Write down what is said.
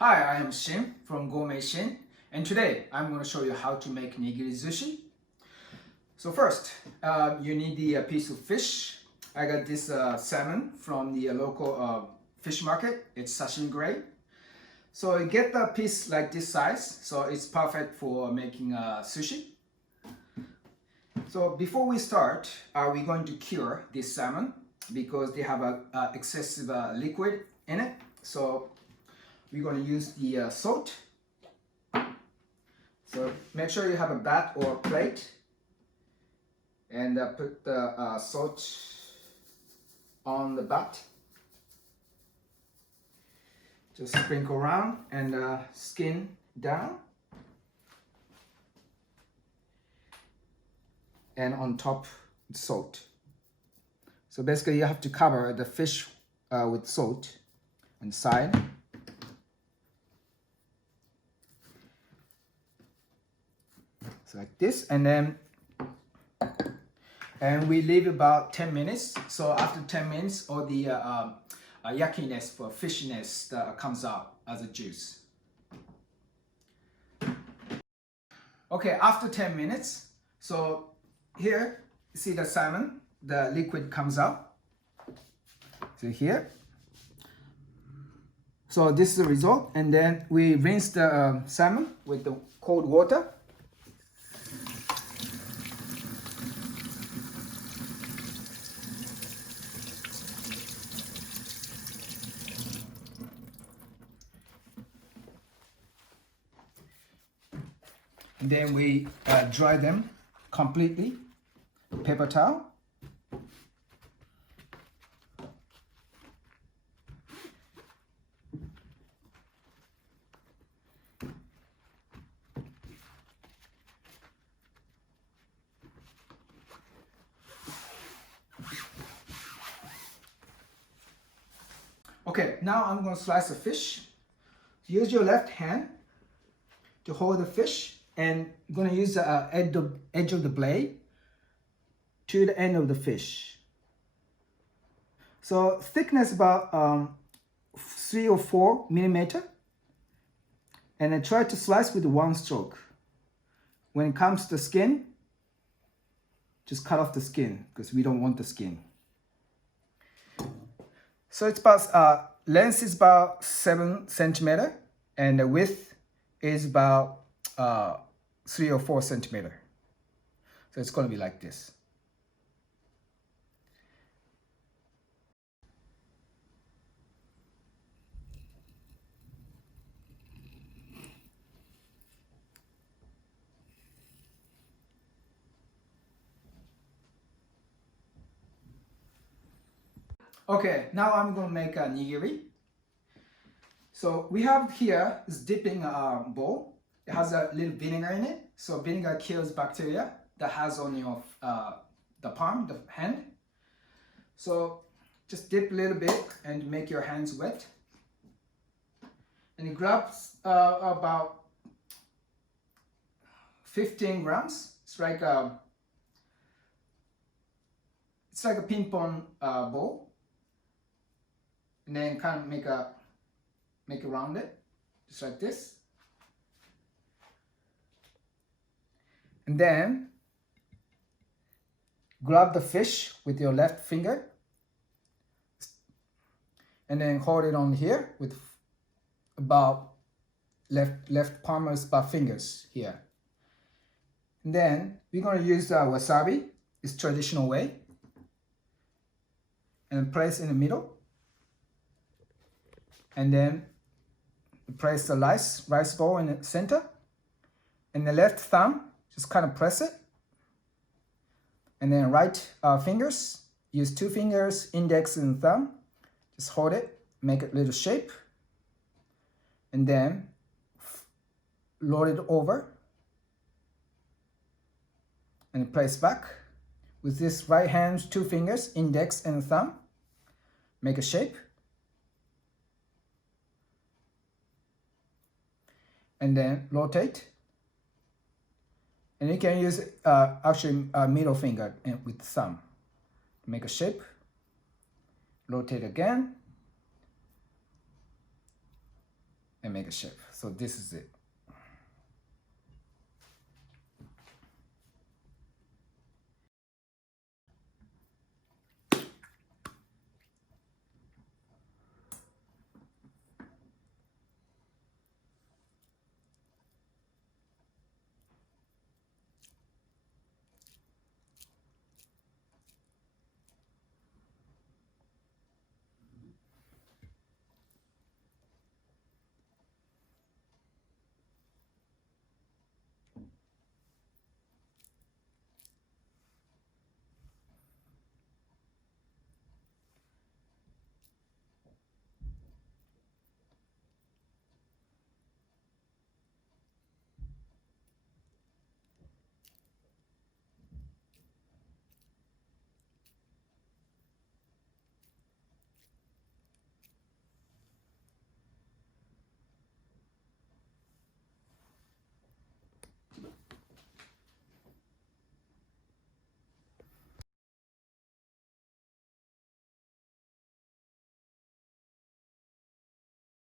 Hi, I am Shin from Gourmet Shin, and today I'm going to show you how to make Nigiri sushi. So first, you need the piece of fish. I got this salmon from the local fish market. It's sashimi grade. So you get the piece like this size, so it's perfect for making sushi. So before we start, we're going to cure this salmon because they have a excessive liquid in it. So we're going to use the salt. So make sure you have a bat or plate and put the salt on the bat. Just sprinkle around and skin down. And on top, salt. So basically you have to cover the fish with salt on the side. So like this, and we leave about 10 minutes. So after 10 minutes, all the yuckiness for fishiness comes out as a juice. Okay, after 10 minutes, so here, you see the salmon, the liquid comes out. So here. So this is the result, and then we rinse the salmon with the cold water. And then we dry them completely, paper towel. Okay, now I'm going to slice the fish. Use your left hand to hold the fish, and you're going to use the edge of the blade to the end of the fish. So thickness about 3 or 4 millimeter, and then try to slice with one stroke. When it comes to the skin, just cut off the skin because we don't want the skin. So it's about length is about 7 centimeter, and the width is about 3 or 4 centimeter. So it's going to be like this. Okay, now I'm going to make a nigiri. So we have here this dipping bowl. It has a little vinegar in it. So vinegar kills bacteria that has on your the palm, the hand. So just dip a little bit and make your hands wet. And it grabs about 15 grams. It's like a ping pong ball. And then kind of make around it, just like this. And then grab the fish with your left finger and then hold it on here with about left palm is about fingers here. And then we're going to use wasabi, it's traditional way, and place in the middle. And then place the rice bowl in the center. And the left thumb, just kind of press it. And then right fingers, use 2 fingers, index and thumb. Just hold it, make it a little shape. And then load it over. And place back. With this right hand, 2 fingers, index and thumb. Make a shape. And then rotate. And you can use actually a middle finger with thumb. Make a shape. Rotate again. and make a shape. So this is it.